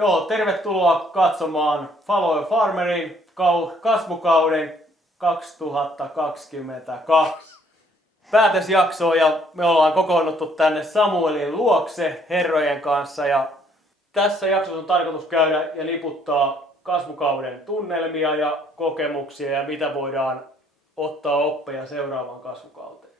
Joo, tervetuloa katsomaan Follow Farmerin kasvukauden 2022 päätösjaksoa ja me ollaan kokoonnuttu tänne Samuelin luokse herrojen kanssa ja tässä jaksossa on tarkoitus käydä ja niputtaa kasvukauden tunnelmia ja kokemuksia ja mitä voidaan ottaa oppeja seuraavaan kasvukauteen.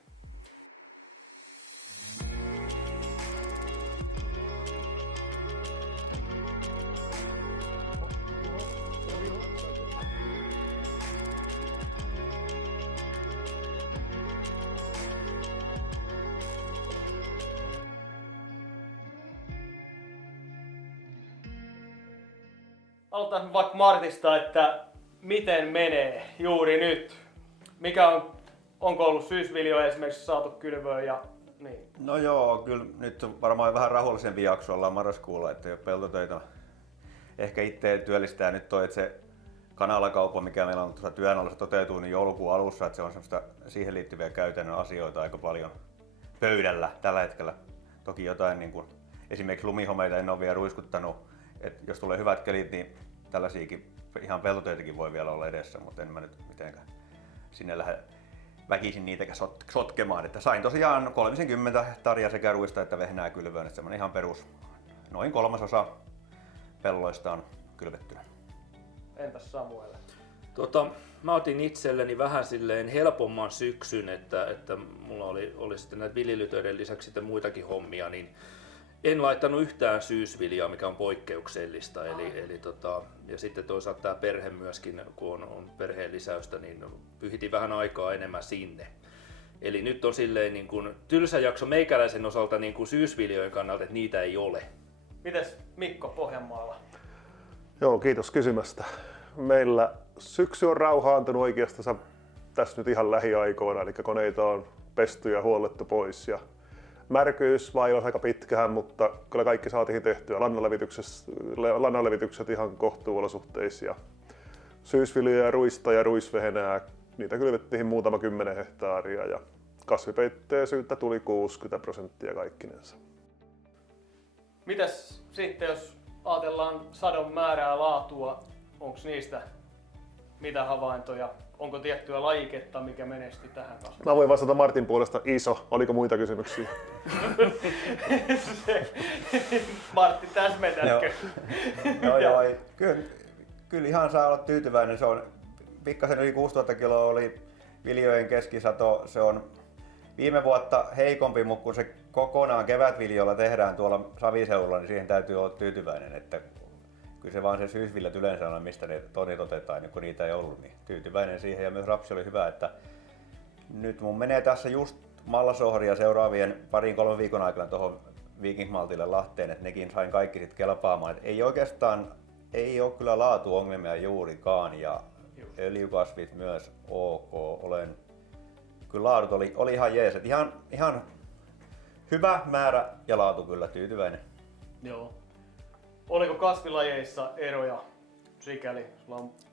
Aloitetaan vaikka Martista, että miten menee juuri nyt? Onko ollut syysviljoja esimerkiksi saatu kylvöön ja niin? No joo, kyllä nyt on varmaan vähän rauhallisempi jakso ollaan marraskuulla, että ei ole peltotöitä. Ehkä itse työllistää nyt toi, että se kanalakauppa, mikä meillä on tuossa työn alla, se toteutuu niin joulukuun alussa, että se on semmoista siihen liittyviä käytännön asioita aika paljon pöydällä tällä hetkellä. Toki jotain niin kuin, esimerkiksi lumihomeita en ole vielä ruiskuttanut, että jos tulee hyvät kelit, niin tällaisiakin ihan peltotöitäkin voi vielä olla edessä, mutta en mä nyt mitenkään sinne lähde väkisin niitäkään sotkemaan. Että sain tosiaan 30 hehtaaria sekä ruista että vehnää kylvöön, että semmoinen ihan perus, noin 1/3 pelloista on kylvettynä. Entäs Samuel? Mä otin itselleni vähän silleen helpomman syksyn, että mulla oli sitten näitä viljelytöiden lisäksi sitten muitakin hommia, niin en laittanut yhtään syysviljaa, mikä on poikkeuksellista. Ja sitten toisaalta tämä perhe myöskin, kun on perheen lisäystä, niin pyhitin vähän aikaa enemmän sinne. Eli nyt on silleen niin kuin tylsä jakso meikäläisen osalta niin kuin syysviljojen kannalta, että niitä ei ole. Mites Mikko Pohjanmaalla? Joo, kiitos kysymästä. Meillä syksy on rauhaantunut oikeastaan tässä nyt ihan lähiaikoina, eli koneita on pesty ja huollettu pois. Ja märkyys vaivasi aika pitkään, mutta kyllä kaikki saatiin tehtyä. Lannanlevitykset ihan kohtuuolosuhteisia. Syysviljoja, ruista ja ruisvehnää, niitä kylvettiin muutama 10 hehtaaria ja kasvipeitteisyyttä tuli 60% kaikkinensa. Mitäs sitten jos ajatellaan sadon määrää ja laatua, onko niistä mitä havaintoja? Onko tiettyä lajiketta, mikä menestyi tähän kasvuun? Mä voin vastata Martin puolesta iso. Oliko muita kysymyksiä? Martti, täsmentätkö? Joo, kyllä ihan saa olla tyytyväinen. Se on pikkasen yli 6000 kiloa oli viljojen keskisato. Se on viime vuotta heikompi, mutta kun se kokonaan kevätviljoilla tehdään tuolla saviseudulla, niin siihen täytyy olla tyytyväinen. Että kyllä se vaan se syysviljat yleensä on, mistä ne tonit otetaan, niin kun niitä ei ollut, niin tyytyväinen siihen. Ja myös rapsi oli hyvä, että nyt mun menee tässä just mallasohria seuraavien 2-3 viikon aikana tuohon Viking Maltille Lahteen, että nekin sain kaikki sit kelpaamaan. Et ei oikeastaan, ei ole kyllä laatuongelmia juurikaan ja öljykasvit myös ok. Kyllä laadut oli ihan jees, et ihan hyvä määrä ja laatu kyllä tyytyväinen. Joo. Oliko kasvilajeissa eroja sikäli?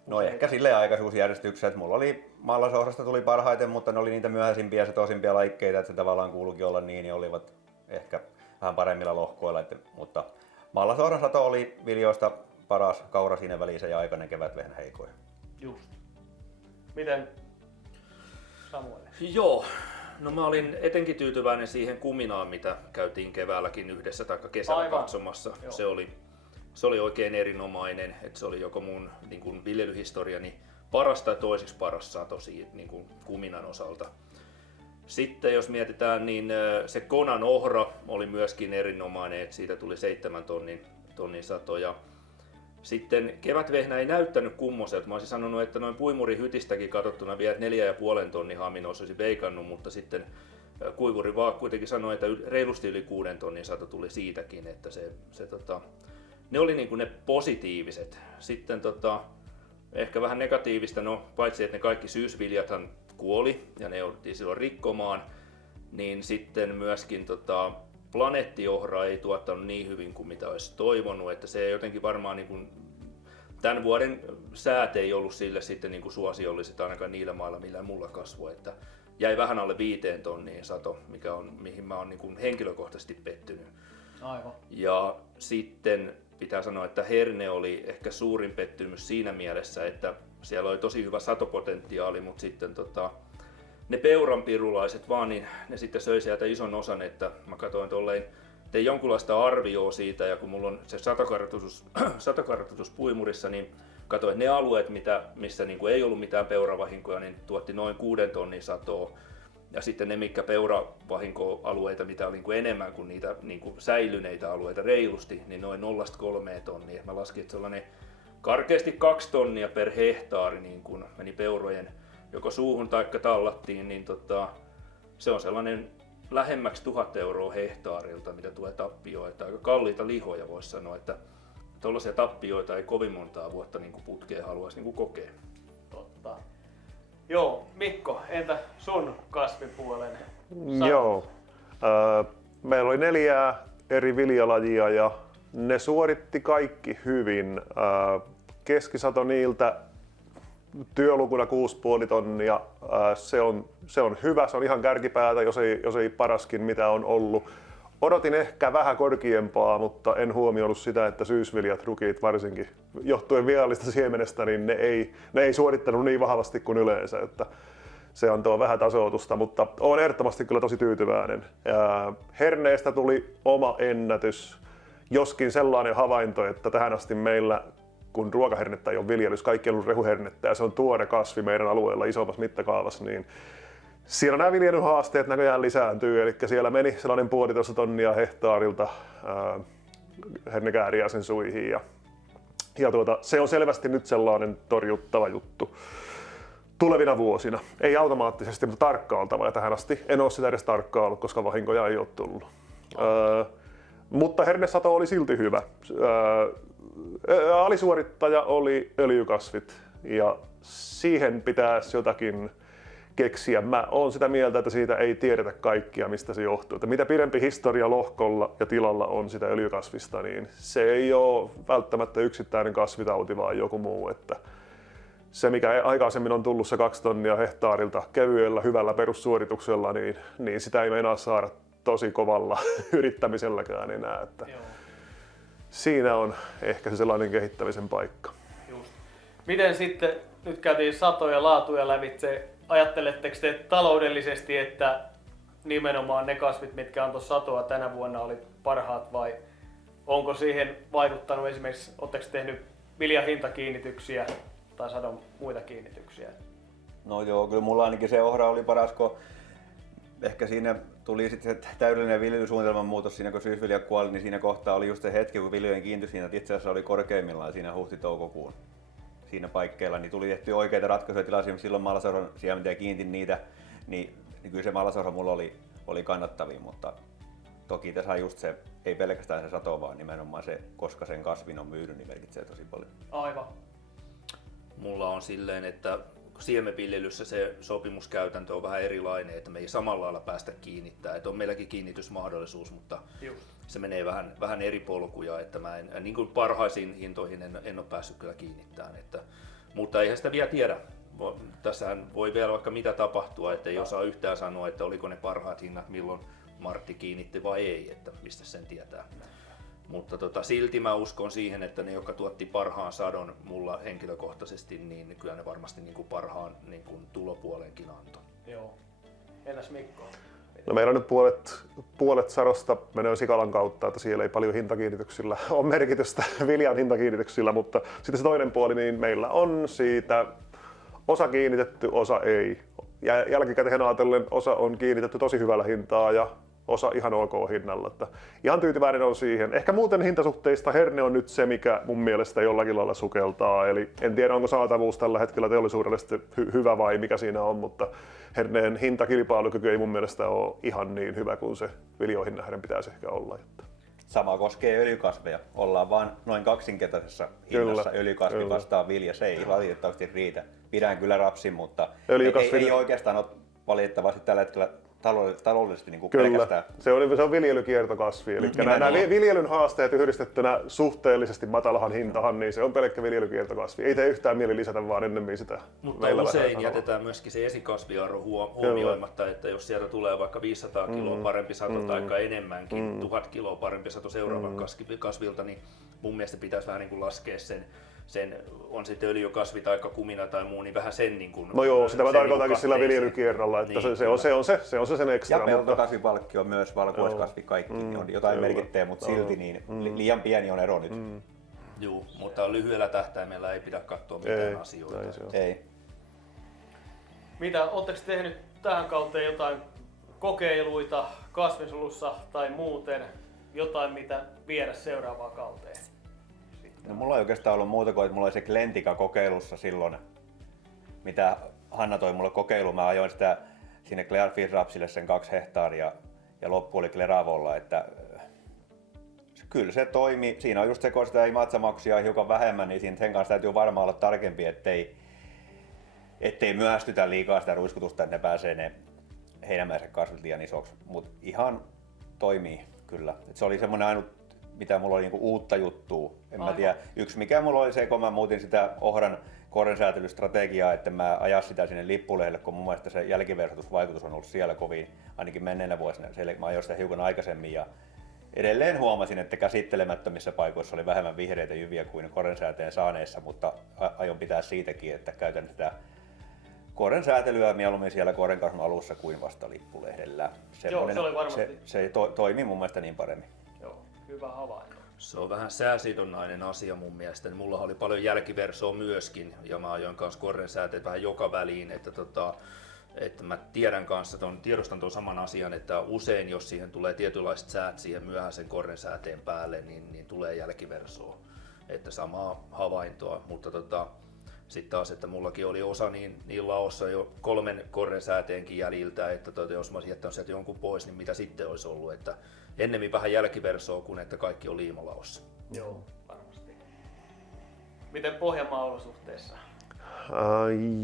No ehkä silleen aikaisuusjärjestyksessä, että mulla oli mallasohrasta tuli parhaiten, mutta ne oli niitä myöhäisimpiä ja setosimpia lajikkeita, että se tavallaan kuuluikin olla niin, ja olivat ehkä vähän paremmilla lohkoilla. Mutta mallasohran sato oli viljoista paras, kaura siinä välissä ja aikainen kevätvehnä heikoin. Just. Miten Samuel? Joo, no mä olin etenkin tyytyväinen siihen kuminaan, mitä käytiin keväälläkin yhdessä tai kesällä Aivan. katsomassa. Joo. Se oli oikein erinomainen, että se oli joko mun niin kuin viljelyhistoriani paras tai toiseksi paras sato niin kuin kuminan osalta. Sitten jos mietitään, niin se Konan ohra oli myöskin erinomainen, että siitä tuli 7 tonnin sato. Ja sitten kevätvehnä ei näyttänyt kummoselta. Mä olisin sanonut, että noin puimurihytistäkin katsottuna vielä 4,5 tonnin haminoissa olisi veikannut, mutta kuivuri vaan kuitenkin sanoi, että reilusti yli 6 tonnin sato tuli siitäkin, että ne oli niin kuin ne positiiviset. Sitten ehkä vähän negatiivista, no paitsi että ne kaikki syysviljathan kuoli ja ne jouduttiin silloin rikkomaan, niin sitten myöskin planeettiohra ei tuottanut niin hyvin kuin mitä olisi toivonut, että se jotenkin varmaan niin kuin tämän vuoden säät ei ollut sille sitten niin kuin suosiolliset ainakaan niillä mailla, millä mulla kasvoi, että jäi vähän alle 5 tonniin sato, mihin mä oon niin kuin henkilökohtaisesti pettynyt. Aivan. Ja sitten pitää sanoa, että herne oli ehkä suurin pettymys siinä mielessä, että siellä oli tosi hyvä satopotentiaali, mutta sitten ne peuranpirulaiset vaan, niin ne sitten söi sieltä ison osan, että mä katsoin tolleen, tein jonkunlaista arvioa siitä, ja kun mulla on se satokartoitus puimurissa, niin katsoin, että ne alueet, missä niin kuin ei ollut mitään peuravahinkoja, niin tuotti noin 6 tonnin satoa. Ja sitten ne, mitkä peuravahinkoalueita, mitä oli niin kuin enemmän kuin niitä niin kuin säilyneitä alueita reilusti, niin noin 0-3 tonnia. Mä laskin, että sellainen karkeasti 2 tonnia per hehtaari niin kun meni peurojen joko suuhun tai tallattiin, niin se on sellainen lähemmäksi 1 000 € hehtaarilta, mitä tulee tappioita. Aika kalliita lihoja voisi sanoa, että tuollaisia tappioita ei kovin montaa vuotta niin kuin putkeen haluaisi niin kuin kokea. Totta. Joo, Mikko, entä sun kasvipuolen? Joo. Meillä oli 4 eri viljalajia ja ne suoritti kaikki hyvin. Keskisato niiltä työlukuna 6,5 tonnia. Se on hyvä, se on ihan kärkipäätä, jos ei paraskin mitä on ollut. Odotin ehkä vähän korkeampaa, mutta en huomioinut sitä, että syysviljat, rukiit varsinkin, johtuen viallista siemenestä, niin ne ei suorittanut niin vahvasti kuin yleensä. Että se antoi vähän tasoitusta, mutta olen ehdottomasti kyllä tosi tyytyväinen. Herneestä tuli oma ennätys, joskin sellainen havainto, että tähän asti meillä, kun ruokahernettä ei ole viljelys, kaikki on ollut rehuhernettä ja se on tuore kasvi meidän alueella isommassa mittakaavassa, niin siellä nämä viljelyhaasteet näköjään lisääntyy, eli siellä meni sellainen 1,5 tonnia hehtaarilta hernekääriä sen suihin ja se on selvästi nyt sellainen torjuttava juttu tulevina vuosina. Ei automaattisesti, mutta tarkkailtava ja tähän asti en ole sitä edes tarkkaillut, koska vahinkoja ei ole tullut. Mutta hernesato oli silti hyvä. Alisuorittaja oli öljykasvit ja siihen pitäisi jotakin keksiä. Mä oon sitä mieltä, että siitä ei tiedetä kaikkia, mistä se johtuu. Että mitä pidempi historia lohkolla ja tilalla on sitä öljykasvista, niin se ei ole välttämättä yksittäinen kasvitauti, vaan joku muu. Että se, mikä aikaisemmin on tullut se 2 tonnia hehtaarilta kevyellä, hyvällä perussuorituksella, niin sitä ei meinaa saada tosi kovalla yrittämiselläkään enää. Että siinä on ehkä se sellainen kehittämisen paikka. Just. Miten sitten, nyt käytiin satoja laatuja lävitse, ajatteletteko te taloudellisesti, että nimenomaan ne kasvit, mitkä antoi satoa tänä vuonna, oli parhaat vai onko siihen vaikuttanut esimerkiksi, oletteko tehnyt viljan hintakiinnityksiä tai sadon muita kiinnityksiä? No joo, kyllä mulla ainakin se ohra oli paras, kun ehkä siinä tuli sitten se täydellinen viljelysuunnitelman muutos siinä, kun syysvilja kuoli, niin siinä kohtaa oli just se hetki, kun viljojen kiintyshinnat itse asiassa oli korkeimmillaan siinä huhti-toukokuun siinä paikkeilla, niin tuli tehty oikeita ratkaisuja tilaisiin. Silloin maalasorhan siementä ja kiintin niitä, niin kyllä se maalasorha mulla oli kannattavin, mutta toki tässä on just se, ei pelkästään se sato, vaan nimenomaan se, koska sen kasvin on myynyt, niin merkitsee tosi paljon. Aivan. Mulla on silleen, että siemenviljelyssä se sopimuskäytäntö on vähän erilainen, että me ei samalla lailla päästä kiinnittää. Että on meilläkin kiinnitysmahdollisuus, mutta se menee vähän eri polkuja, että mä en niin kuin parhaisiin hintoihin en ole päässyt kyllä kiinnittämään. Mutta eihän sitä vielä tiedä. Tässähän voi vielä vaikka mitä tapahtua, että ei osaa yhtään sanoa, että oliko ne parhaat hinnat, milloin Martti kiinnitti vai ei, että mistä sen tietää. Mutta silti mä uskon siihen, että ne, jotka tuotti parhaan sadon mulla henkilökohtaisesti, niin kyllä ne varmasti niin kuin parhaan niin kuin tulopuolenkin antoi. Joo. Entäs Mikko? No meillä nyt puolet sadosta menee Sikalan kautta, että siellä ei paljon hintakiinnityksillä ole merkitystä viljan hintakiinnityksillä, mutta sitten se toinen puoli, niin meillä on siitä osa kiinnitetty, osa ei. Jälkikäteen ajatellen osa on kiinnitetty tosi hyvällä hintaa ja osa ihan ok hinnalla. Että ihan tyytyväinen on siihen. Ehkä muuten hintasuhteista herne on nyt se, mikä mun mielestä jollakin lailla sukeltaa. Eli en tiedä, onko saatavuus tällä hetkellä teollisuudelle hyvä vai mikä siinä on, mutta herneen hintakilpailukyky ei mun mielestä ole ihan niin hyvä kuin se viljoihin nähden pitäisi ehkä olla. Sama koskee öljykasveja. Ollaan vaan noin kaksinkertaisessa hinnassa öljykasvi kyllä. vastaan vilja. Se ei valitettavasti riitä. Pidän kyllä rapsin, mutta Öljykasvi... ei oikeastaan ole valitettavasti tällä hetkellä taloudellisesti niin kuin Kyllä, pelkästään. se on viljelykiertokasvi. Eli nämä viljelyn haasteet yhdistettynä suhteellisesti matalahan hintahan, niin se on pelkkä viljelykiertokasvi. Ei tee yhtään mieli lisätä, vaan ennemmin sitä. Mutta usein jätetään myöskin se esikasviarvo huomioimatta, että jos sieltä tulee vaikka 500 kiloa parempi sato tai enemmänkin, 1000 kiloa parempi sato seuraavan kasvilta, niin mun mielestä pitäisi vähän niin kuin laskea sen on sitten öljykasvi tai kumina tai muu, niin vähän sen niin kuin... No joo, sitä mä tarkoitankin niin sillä viljelykierralla, että niin, se on sen ekstra. Ja peltokasvipalkki on myös valkuaiskasvi kaikki, on jotain merkittejä, mutta silti niin liian pieni on ero nyt. Joo, mutta lyhyellä tähtäimellä ei pidä katsoa mitään asioita. Ei. Mitä, ootteko tehnyt tähän kauteen jotain kokeiluita kasvinsolussa tai muuten jotain, mitä viedä seuraavaan kauteen? No, mulla ei oikeastaan ollut muuta kuin, että mulla oli se Glentica kokeilussa silloin, mitä Hanna toi mulle kokeiluun. Mä ajoin sitä sinne Clearfield Rapsille sen 2 hehtaaria ja loppu oli Cleravolla, että kyllä se toimi. Siinä on just se, kun sitä imatsamaksia hiukan vähemmän, niin sen kanssa täytyy varmaan olla tarkempi, ettei myöhästytä liikaa sitä ruiskutusta, että ne pääsee ne heinämäiset kasvit liian isoksi. Mutta ihan toimii kyllä. Et se oli semmoinen ainut, mitä mulla oli niinku uutta juttua. En mä tiedä. Yksi mikä mulla oli se, kun mä muutin sitä ohran korrensäätelystrategiaa, että mä ajan sitä sinne lippulehdelle, kun mun mielestä se jälkiversoitusvaikutus on ollut siellä kovin, ainakin menneenä vuosina. Mä ajoin sitä hiukan aikaisemmin ja edelleen huomasin, että käsittelemättömissä paikoissa oli vähemmän vihreitä jyviä kuin korrensääteen saaneissa, mutta aion pitää siitäkin, että käytän sitä korrensäätelyä mieluummin siellä korrenkasvun alussa kuin vasta lippulehdellä. Joo, se oli varmasti. Se toimii mun mielestä niin paremmin. Joo, hyvä havainto. Se on vähän sääsidonnainen asia mun mielestä. Mulla oli paljon jälkiversoa myöskin ja mä ajoin kanssa korrensääteet vähän joka väliin, että mä tiedostan tuon saman asian, että usein jos siihen tulee tietynlaiset säät siihen myöhäisen korrensääteen päälle, niin tulee jälkiversoa. Että samaa havaintoa, mutta sitten taas, että mullakin oli osa niin laossa jo 3 korrensääteenkin jäljiltä, että jos mä olisin jättänyt sieltä jonkun pois, niin mitä sitten olisi ollut, että ennemmin vähän jälkiversoa kuin että kaikki on liimalaossa. Joo, varmasti. Miten Pohjanmaan olosuhteissa?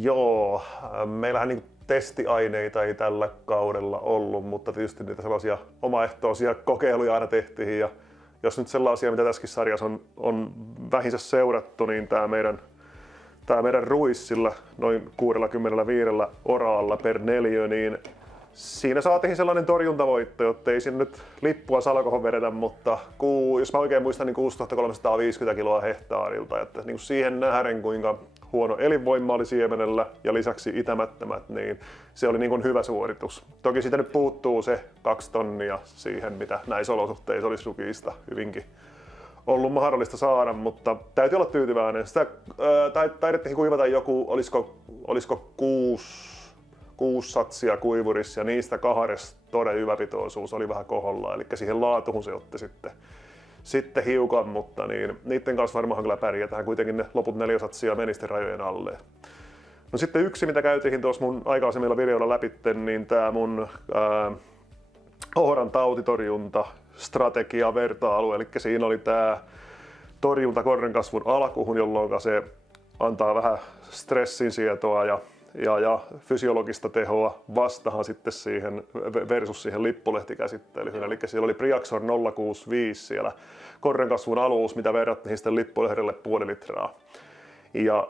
Joo, meillähän niin testiaineita ei tällä kaudella ollut, mutta tietysti niitä sellaisia omaehtoisia kokeiluja aina tehtiin. Ja jos nyt sellaisia, mitä tässäkin sarjassa on vähinsä seurattu, niin tämä meidän ruissilla noin 65 oraalla per neliö, niin siinä saatiin sellainen torjuntavoitto, jotta ei sinne nyt lippua salkohon vedetä, mutta jos mä oikein muistan, niin 6350 kiloa hehtaarilta. Että niin kuin siihen nähden, kuinka huono elinvoima oli siemenellä ja lisäksi itämättömät, niin se oli niin kuin hyvä suoritus. Toki siitä nyt puuttuu se 2 tonnia siihen, mitä näissä olosuhteissa olisi rukiista hyvinkin ollut mahdollista saada, mutta täytyy olla tyytyväinen. Sitä taidettiin kuivata joku, olisiko 6 satsia kuivurissa ja niistä 2 todella hyvä pitoisuus oli vähän koholla, eli siihen laatuun se otti sitten hiukan, mutta niiden kanssa varmaan kyllä pärjätään. Kuitenkin ne loput 4 satsia meni sitten rajojen alle. No sitten yksi, mitä käytiin tuossa mun aikaisemmilla videoilla läpi, niin tää mun ohran tautitorjunta strategia vertailu, eli siinä oli tää torjunta korrenkasvun alkuun, jolloin se antaa vähän stressinsietoa ja fysiologista tehoa vastahan sitten siihen versus siihen lippulehtikäsittelyyn. Eli siellä oli Priaxor 065 siellä korrenkasvun alussa, mitä verrattiin sitten lippulehdelle 0,5 litraa. Ja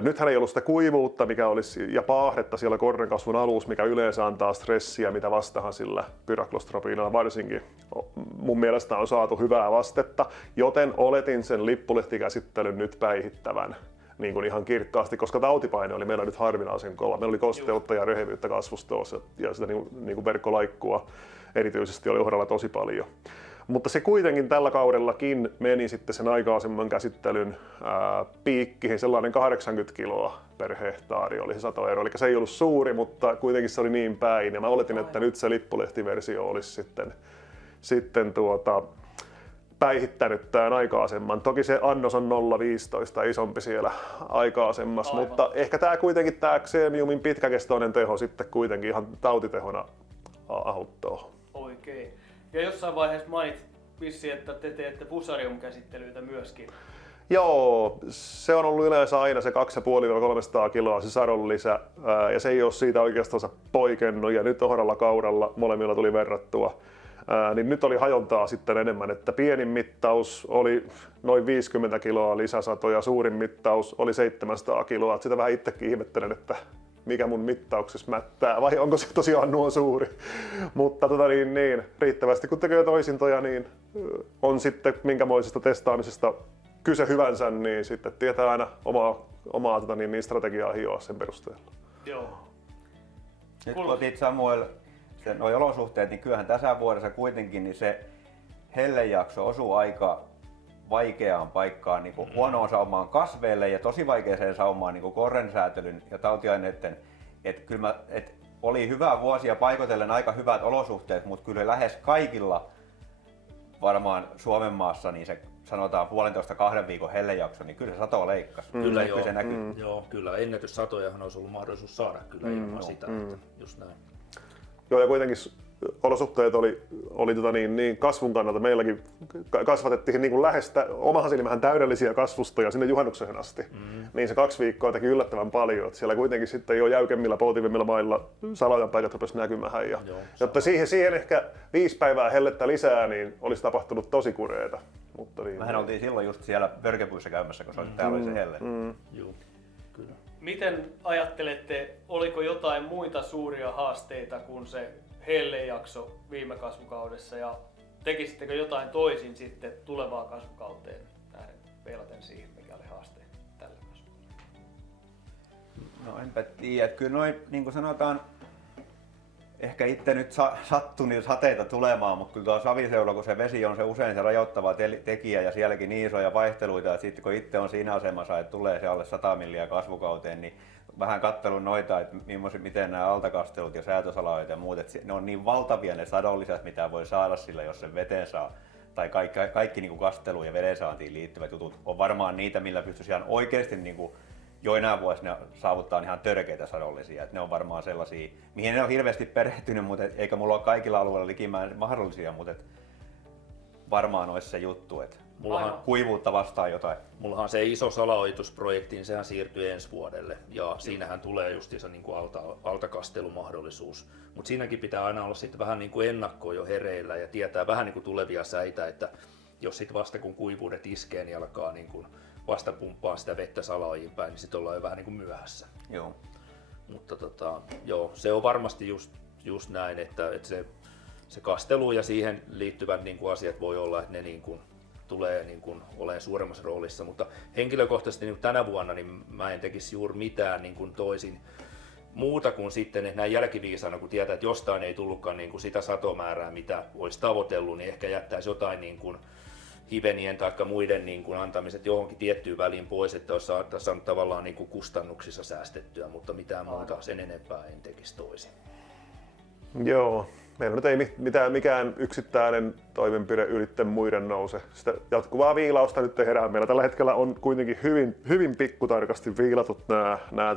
nythän ei ollut sitä kuivuutta, mikä olisi, ja paahdetta siellä korrenkasvun alussa, mikä yleensä antaa stressiä, mitä vastahan sillä pyraklostrabiinalla varsinkin. Mun mielestä on saatu hyvää vastetta, joten oletin sen lippulehtikäsittelyn nyt päihittävän niin kuin ihan kirkkaasti, koska tautipaine oli meillä nyt harvinaisen kova. Meillä oli kosteutta ja rehevyyttä kasvustossa ja sitä niin kuin verkkolaikkua erityisesti oli ohralla tosi paljon. Mutta se kuitenkin tällä kaudellakin meni sitten sen aikaisemman käsittelyn piikkiin, sellainen 80 kiloa per hehtaari oli se satoero. Eli se ei ollut suuri, mutta kuitenkin se oli niin päin. Ja mä oletin, että nyt se lippulehtiversio olisi sitten päihittänyt tämän aikaisemman. Toki se annos on 0,15 isompi siellä aikaisemmassa, mutta ehkä tämä kuitenkin tämä Xemiumin pitkäkestoinen teho sitten kuitenkin ihan tautitehona auttoo. Oikein. Ja jossain vaiheessa mainitsit vissiin, että te teette fusarium-käsittelyitä myöskin. Joo, se on ollut yleensä aina se 2,5-300 kiloa se sadon lisä, ja se ei ole siitä oikeastaan poikennut, ja nyt ohralla kauralla molemmilla tuli verrattua. Niin nyt oli hajontaa sitten enemmän, että pienin mittaus oli noin 50 kiloa lisäsato ja suurin mittaus oli 700 kiloa. Sitä vähän itsekin ihmettelen, että mikä mun mittauksessa mättää vai onko se tosiaan nuo suuri. Mutta riittävästi kun tekee toisintoja, niin on sitten minkämoisesta testaamisesta kyse hyvänsä, niin sitten tietää aina omaa strategiaa hioa sen perusteella. Joo. Nyt kun otit Samuel nuo olosuhteet, niin kyllähän tässä vuodessa kuitenkin niin se hellejakso osuu aika vaikeaan paikkaan, niin kuin huonoon saumaan kasveille ja tosi vaikeaseen saumaan niin kuin korrensäätelyn ja tautiaineiden. Oli hyvä vuosi ja paikotellen aika hyvät olosuhteet, mutta kyllä lähes kaikilla varmaan Suomen maassa niin se sanotaan 1,5-2 viikon hellejakso, niin kyllä se satoa leikkasi. Kyllä joo. Se näkyy. Joo, kyllä ennätyssatojahan olisi ollut mahdollisuus saada kyllä ilman sitä, että just näin. Joo, ja kuitenkin olosuhteet oli kasvun kannalta meilläkin kasvatettiin niin kuin lähestä omahan silmähän täydellisiä kasvustoja sinne juhannukseen asti. Niin se 2 viikkoa teki yllättävän paljon. Että siellä kuitenkin sitten jo jäykemmillä, poutivemmilla mailla salajan paikat rupesi näkymään. Ja, jotta siihen ehkä 5 päivää hellettä lisää, niin olisi tapahtunut tosi kureeta. Mutta Mehän oltiin silloin just siellä Pörkepuissa käymässä, kun täällä oli se helle. Joo, kyllä. Miten ajattelette, oliko jotain muita suuria haasteita kuin se hellejakso viime kasvukaudessa ja tekisittekö jotain toisin sitten tulevaan kasvukauteen nähden peilaten siihen, mikä oli haaste tällä kasvukaudella? No enpä tiedä, kyllä noin niin kuin sanotaan, ehkä itse nyt sattui niitä sateita tulemaan, mutta kyllä tuo saviseudulla, kun se vesi on se usein se rajoittava tekijä ja sielläkin niin isoja vaihteluita, että sitten kun itse on siinä asemassa, että tulee se alle 100 milliä kasvukauteen, niin vähän kattelun noita, että miten nämä altakastelut ja säätösalajat ja muut, että ne on niin valtavia ne sadonlisät, mitä voi saada sillä, jos sen veteen saa. Tai kaikki niin kuin kasteluun ja veden saantiin liittyvät jutut on varmaan niitä, millä pystyisi ihan oikeasti niin kuin joinain vuosina saavuttaa ihan törkeitä sadollisia. Että ne on varmaan sellaisia, mihin ne on hirveästi perehtynyt, mutta eikä mulla ole kaikilla alueilla likimään mahdollisia, mutta varmaan olisi se juttu, että kuivuutta vastaan jotain. Mullahan se iso salaojitusprojekti, niin sehän siirtyy ensi vuodelle ja siinähän tulee justiinsa niin kuin altakastelumahdollisuus. Mutta siinäkin pitää aina olla sitten vähän niin kuin ennakkoon jo hereillä ja tietää vähän niin kuin tulevia säitä, että jos sitten vasta kun kuivuudet iskee, niin alkaa niin kuin vasta pumppaa sitä vettä salaojiin päin, niin sitten ollaan jo vähän niin kuin myöhässä. Joo. Mutta joo, se on varmasti just näin, että se kastelu ja siihen liittyvät niin kuin asiat voi olla, että ne niin kuin tulee niin kuin olemaan suuremmassa roolissa, mutta henkilökohtaisesti niin tänä vuonna niin mä en tekisi juuri mitään niin kuin toisin muuta kuin sitten, että näin jälkiviisana, kun tietää, että jostain ei tullutkaan niin kuin sitä satomäärää, mitä olisi tavoitellut, niin ehkä jättäisi jotain niin kuin hivenien tai muiden niin kuin antamiset johonkin tiettyyn väliin pois, että olisi saanut tavallaan niin kuin kustannuksissa säästettyä, mutta mitään muuta sen enempää en tekisi toisin. Joo, meillä nyt ei mikään yksittäinen toimenpide ylitten muiden nouse. Sitä jatkuvaa viilausta nyt herää. Meillä tällä hetkellä on kuitenkin hyvin pikkutarkasti viilatut nämä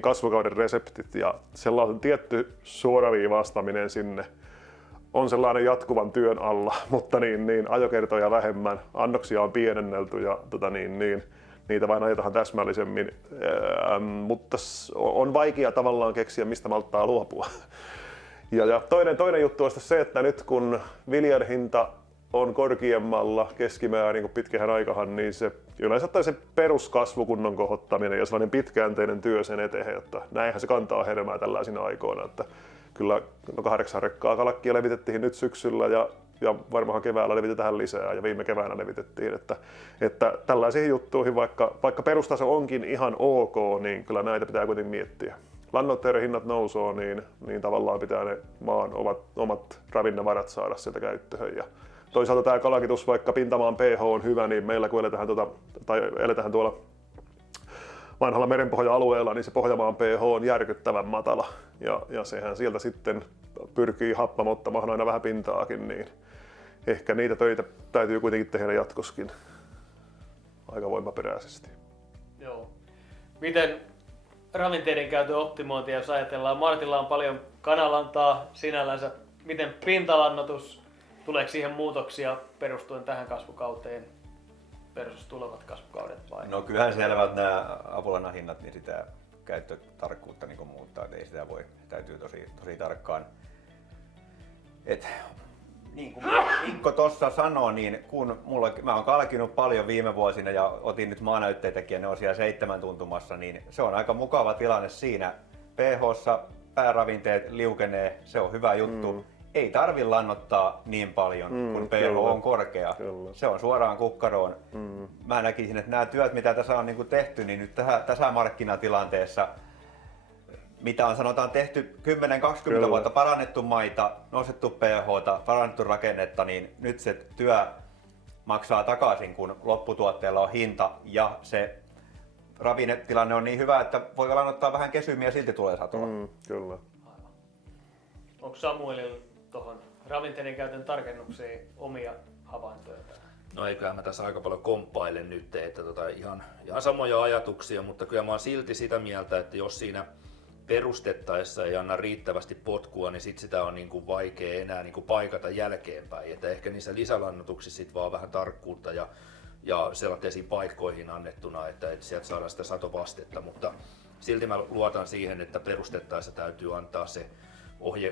kasvukauden reseptit ja sellainen tietty suoraviivaastaminen sinne on sellainen jatkuvan työn alla, mutta ajokertoja vähemmän, annoksia on pienennelty ja niitä vain ajetaan täsmällisemmin, mutta on vaikea tavallaan keksiä, mistä malttaa luopua. Ja toinen juttu on se, että nyt kun viljan hinta on korkeammalla keskimäärin kuin pitkähän aikahan, niin se yleensä se peruskasvukunnon kohottaminen ja sellainen pitkäjänteinen työ sen eteen, että näinhän se kantaa hedelmää tällaisina aikoina. Että kyllä 8 rekkaa kalakkia levitettiin nyt syksyllä ja varmaan keväällä levitetään lisää ja viime keväänä levitettiin. Että tällaisiin juttuihin, vaikka perustaso onkin ihan ok, niin kyllä näitä pitää kuitenkin miettiä. Lannoitteiden hinnat nousoo, niin tavallaan pitää ne maan omat ravinnavarat saada sieltä käyttöön. Ja toisaalta tämä kalakitus, vaikka pintamaan pH on hyvä, niin meillä kun eletään tuolla vanhalla merenpohja-alueella, niin se Pohjanmaan pH on järkyttävän matala. Ja sehän sieltä sitten pyrkii happamottamaan aina vähän pintaakin, niin ehkä niitä töitä täytyy kuitenkin tehdä jatkoskin aika voimaperäisesti. Joo. Miten ravinteiden käytön optimointia, jos ajatellaan, Martilla on paljon kanalantaa sinällänsä, miten pintalannoitus, tuleeko siihen muutoksia perustuen tähän kasvukauteen? versus tulevat kasvukaudet vai? No kyllähän selvät nämä apulanan hinnat, niin sitä käyttötarkkuutta niin muuttaa, että ei sitä voi, täytyy tosi tarkkaan. Niin kuin Mikko tuossa sanoi, niin kun mä oon kalkinut paljon viime vuosina ja otin nyt maanäytteitäkin ja ne on siellä 7 tuntumassa, niin se on aika mukava tilanne siinä. pH:ssa pääravinteet liukenee, se on hyvä juttu. Ei tarvi lannoittaa niin paljon, kun pH on korkea. Kyllä. Se on suoraan kukkaroon. Mä näkisin, että nämä työt, mitä tässä on niin tehty, niin nyt tässä markkinatilanteessa, mitä on sanotaan tehty 10-20 vuotta, parannettu maita, nostettu pH:ta, parannettu rakennetta, niin nyt se työ maksaa takaisin, kun lopputuotteella on hinta ja se ravinnetilanne on niin hyvä, että voi lannoittaa vähän kesymiä ja silti tulee satoa. Kyllä. Onko Samuelilla tuohon ravinteiden käytön tarkennuksiin omia havaintoja? No eiköhän mä tässä aika paljon komppailen nyt, että ihan samoja ajatuksia, mutta kyllä mä oon silti sitä mieltä, että jos siinä perustettaessa ei anna riittävästi potkua, niin sit sitä on niinku vaikea enää niinku paikata jälkeenpäin. Että ehkä niissä lisälannoituksissa sit vaan vähän tarkkuutta ja sellaisiin paikkoihin annettuna, että sieltä saadaan sitä satovastetta, mutta silti mä luotan siihen, että perustettaessa täytyy antaa se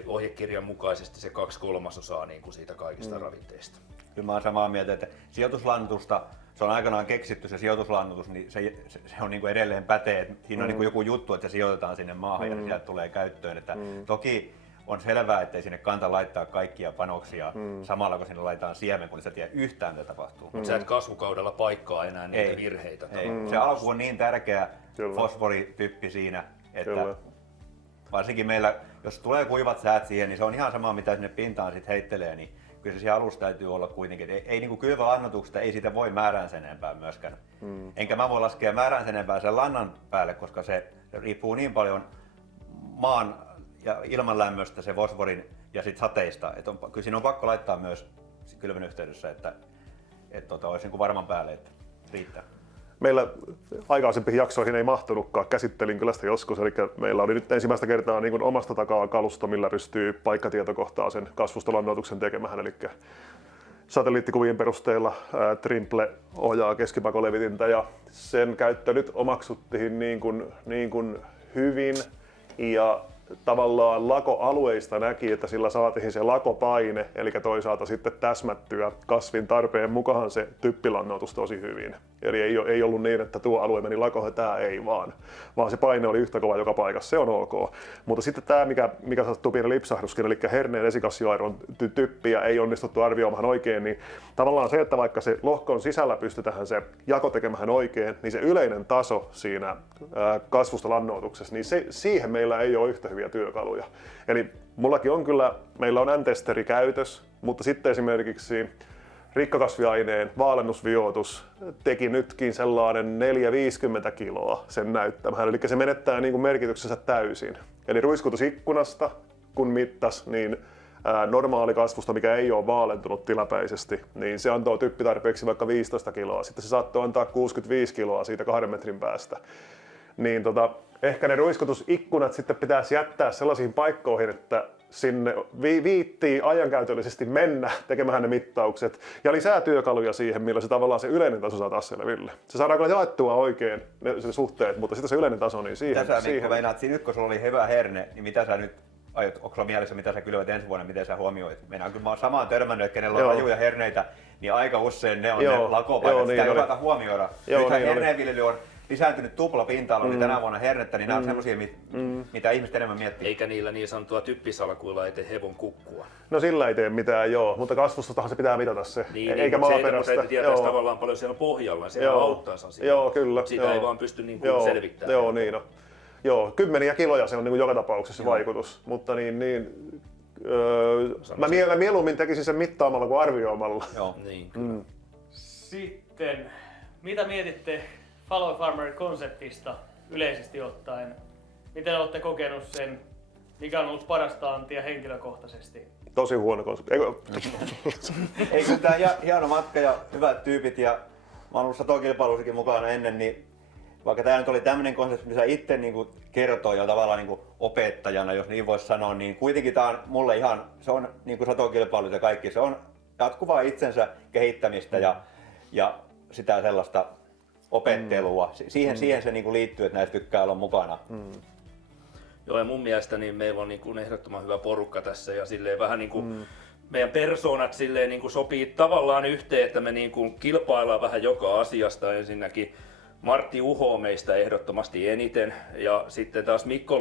ohjekirjan mukaisesti se 2/3 niin kuin siitä kaikista ravinteista. Kyllä mä oon samaa mieltä, että sijoituslannoitusta, se on aikanaan keksitty se sijoituslannoitus, niin se on niin kuin edelleen pätee. Että siinä on niin kuin joku juttu, että se sijoitetaan sinne maahan ja sieltä tulee käyttöön. Että toki on selvää, ettei sinne kanta laittaa kaikkia panoksia samalla kun sinne laitetaan siemen, kun sä tiedät yhtään mitä tapahtuu. Sä et kasvukaudella paikkaa enää niitä virheitä. Se alku on niin tärkeä fosforityppi siinä, että varsinkin meillä, jos tulee kuivat säät siihen, niin se on ihan sama mitä sinne pintaan sit heittelee, niin kyllä se siellä alussa täytyy olla kuitenkin. Ei niin kuin kylväannotuksesta, ei siitä voi määrään sen enempää myöskään. Enkä mä voi laskea määrään sen enempää sen lannan päälle, koska se riippuu niin paljon maan ja ilmanlämmöstä, se fosforin ja sit sateista. Kyllä siinä on pakko laittaa myös kylvön yhteydessä, että olisi niin kuin varman päälle, että riittää. Meillä aikaisempiin jaksoihin ei mahtunutkaan, käsittelin kyllä sitä joskus, eli meillä oli nyt ensimmäistä kertaa niin kuin omasta takaa kalusto, millä pystyy paikkatietokohtaisen kasvustolannoituksen tekemään, eli satelliittikuvien perusteella Trimble ohjaa keskipakolevitintä ja sen käyttö nyt omaksuttiin niin kuin hyvin ja tavallaan lakoalueista näki, että sillä saatiin se lakopaine, eli toisaalta sitten täsmättyä kasvin tarpeen mukaan se typpilannoitus tosi hyvin. Eli ei ollut niin, että tuo alue meni lakoon ja tämä ei vaan se paine oli yhtä kova joka paikassa, se on ok. Mutta sitten tämä, mikä sattuu pieni lipsahduskin, eli herneen esikasviairon typpiä ei onnistuttu arvioimaan oikein, niin tavallaan se, että vaikka se lohkon sisällä pystytään se jako tekemään oikein, niin se yleinen taso siinä kasvustolannoituksessa, niin siihen meillä ei ole yhtä hyviä työkaluja. Eli meillä on N-testeri käytös, mutta sitten esimerkiksi rikkakasviaineen vaalennusvioitus teki nytkin sellainen 450 kiloa sen näyttämään, eli se menettää niin kuin merkityksensä täysin. Eli ruiskutusikkunasta, kun mittas, niin normaali kasvusto, mikä ei ole vaalentunut tilapäisesti, niin se antoi typpitarpeeksi vaikka 15 kiloa. Sitten se saattoi antaa 65 kiloa siitä 2 metrin päästä. Niin ehkä ne ruiskutusikkunat sitten pitäisi jättää sellaisiin paikkoihin, että sinne viittii ajankäytöllisesti mennä tekemään ne mittaukset ja lisää työkaluja siihen, millä se tavallaan se yleinen taso saa taas selville. Se saadaan kyllä jaettua oikein ne suhteet, mutta sitten se yleinen taso, niin siihen. Mitä sä Mikko meinaat, siinä nyt kun sulla oli hyvä herne, niin mitä sä nyt aiot, onko sulla mielessä mitä sä kylvät ensi vuonna, miten sä huomioit? Meinaan kyllä mä oon samaan törmännyt, että kenellä on rajuja herneitä, niin aika usein ne on ne lakopaikat, sitä ei osata huomioida. Nythän herneenviljely on lisääntynyt tupla pinta-ala, niin tänä vuonna hernettä, niin nämä on semmosia, mitä ihmiset enemmän miettii. Eikä niillä niin sanottua typpisalkuilla ei tee hevon kukkua. No sillä ei tee mitään, joo, mutta kasvustostahan se pitää mitata se, eikä mutta maaperästä. Se, että tietäisi tavallaan paljon siellä pohjalla, se auttaa asiaa. Joo, kyllä. Sitä ei vaan pysty niin kuin selvittämään. Joo, niin on. Joo, kymmeniä kiloja se on niin kuin joka tapauksessa vaikutus, mutta mä mieluummin tekisin sen mittaamalla kuin arvioimalla. Joo. Niin, Sitten, mitä mietitte Follow Farmer-konseptista yleisesti ottaen? Miten olette kokenut sen? Mikä on ollut parasta antia henkilökohtaisesti? Tosi huono konsepti. Ei kun tää hieno matka ja hyvät tyypit ja mä oon ollut satokilpailussakin mukana ennen, niin vaikka tää nyt oli tämmönen konsepti, missä itse niin kertoo jo tavallaan niin opettajana, jos niin voisi sanoa, niin kuitenkin tää on mulle ihan, se on niin satokilpailut ja kaikki, se on jatkuvaa itsensä kehittämistä ja sitä sellaista opettelua. Siihen se niin kuin liittyy, että näistä tykkää olla mukana. Joo, ja mun mielestä niin meillä on niin kuin ehdottoman hyvä porukka tässä ja silleen vähän niin kuin meidän persoonat silleen niin kuin sopii tavallaan yhteen, että me niin kuin kilpaillaan vähän joka asiasta. Ensinnäkin Martti uhoo meistä ehdottomasti eniten ja sitten taas Mikko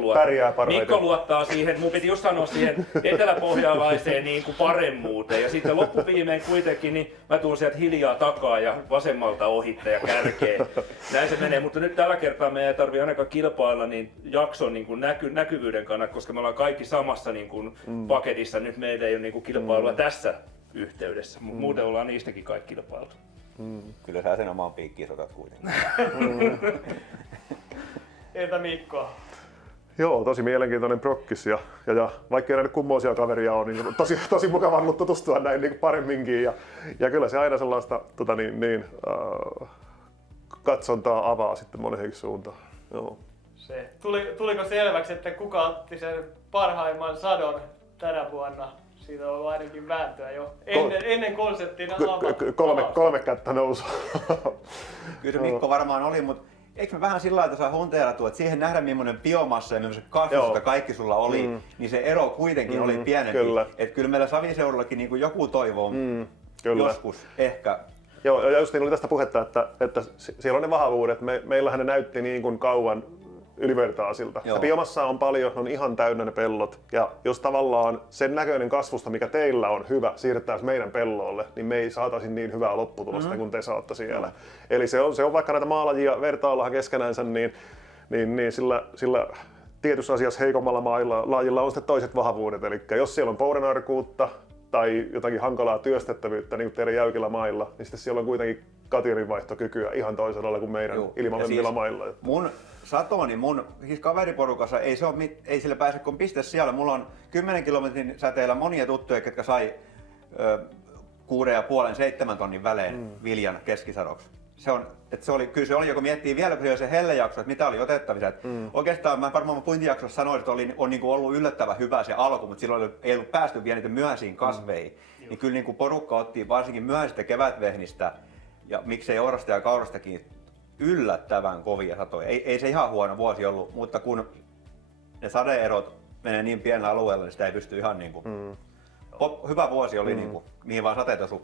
luottaa siihen, mun piti just sanoa siihen eteläpohjalaiseen niin kuin paremmuuteen ja sitten loppuviimein kuitenkin niin mä tuun sieltä hiljaa takaa ja vasemmalta ohitte ja kärkeen. Näin se menee, mutta nyt tällä kertaa me ei tarvitse ainakaan kilpailla niin jakson niin kuin näkyvyyden kannalta, koska me ollaan kaikki samassa niin kuin paketissa. Nyt meillä ei ole niin kuin kilpailua tässä yhteydessä, mutta muuten ollaan niistäkin kaikki kilpailtu. Kyllä sä sen omaan piikkiin sotat kuitenkin. Entä Mikko? Joo, tosi mielenkiintoinen prokkis ja vaikka ei näitä kummoisia kaveria ole, niin tosi mukava ollut tutustua näin niin paremminkin ja kyllä se aina sellaista katsontaa avaa sitten monenkin suuntaan. Joo. Tuliko selväksi, että kuka otti sen parhaimman sadon tänä vuonna? Siitä on ollut ainakin vääntöä jo ennen konseptin avausta. Kolme kättä nousu. Kyllä se Mikko varmaan oli, mutta eikö me vähän sillä lailla saa hunteerattua, että siihen nähdään millainen biomassa ja millaiset kasvusta kaikki sulla oli, niin se ero kuitenkin oli pienempi. Että kyllä meillä Saviseudullakin niin kuin joku toivoo joskus ehkä. Joo, ja just niin oli tästä puhetta, että siellä on ne vahvuudet. Meillähän ne näytti niin kuin kauan ylivertaisilta. Biomassaa on paljon, on ihan täynnä ne pellot. Ja jos tavallaan sen näköinen kasvusta, mikä teillä on hyvä, siirrettäisiin meidän pellolle, niin me ei saataisi niin hyvää lopputulosta kuin te saatte siellä. Eli se on vaikka näitä maalajia vertaillaan keskenänsä, niin sillä tietyssä asiassa heikommalla lajilla on sitten toiset vahvuudet. Eli jos siellä on poudanarkuutta tai jotakin hankalaa työstettävyyttä, niin kuin teidän jäykillä mailla, niin sitten siellä on kuitenkin kationinvaihtokykyä ihan toisella lailla kuin meidän ilmavemmillä mailla. Mun satoni, siis kaveriporukassa ei sille pääse kun piste siellä. Mulla on 10 kilometrin säteellä monia tuttuja, jotka sai 6,5-7 tonnin välein viljan keskisadoksi. Kyllä se oli, joka miettii vielä, kun se hellejakso, että mitä oli otettavissa. Oikeastaan mä varmaan puintijaksossa sanoin, että on niin kuin ollut yllättävän hyvä se alku, mutta silloin ei ollut päästy vielä niitä myöhäisiin kasveihin. Niin kyllä niin kuin porukka otti varsinkin myöhäisistä kevätvehnistä ja miksei ourasta ja kaurastakin yllättävän kovia satoja. Ei se ihan huono vuosi ollut, mutta kun ne sadeerot menee niin pienellä alueella, niin sitä ei pysty ihan niin kuin... Hyvä vuosi oli niin kuin, mihin vaan sateet osu.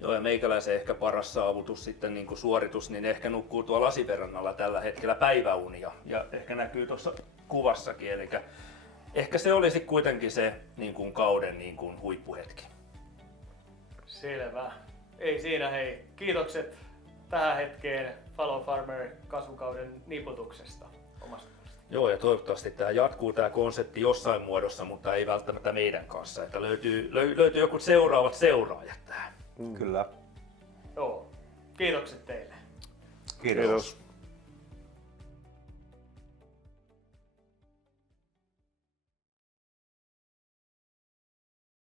Joo, ja meikäläisen ehkä paras saavutus sitten niin kuin suoritus, niin ehkä nukkuu tuolla Lasiverrannalla tällä hetkellä päiväunia. Ja ehkä näkyy tuossa kuvassakin, eli ehkä se olisi kuitenkin se niin kuin kauden niin kuin huippuhetki. Selvä. Ei siinä hei. Kiitokset tähän hetkeen Follow Farmer kasvukauden niputuksesta omasta puolesta. Joo, ja toivottavasti tämä jatkuu tämä konsepti jossain muodossa, mutta ei välttämättä meidän kanssa. Että löytyy joku seuraavat seuraajat tähän. Kyllä. Joo. Kiitokset teille. Kiitos.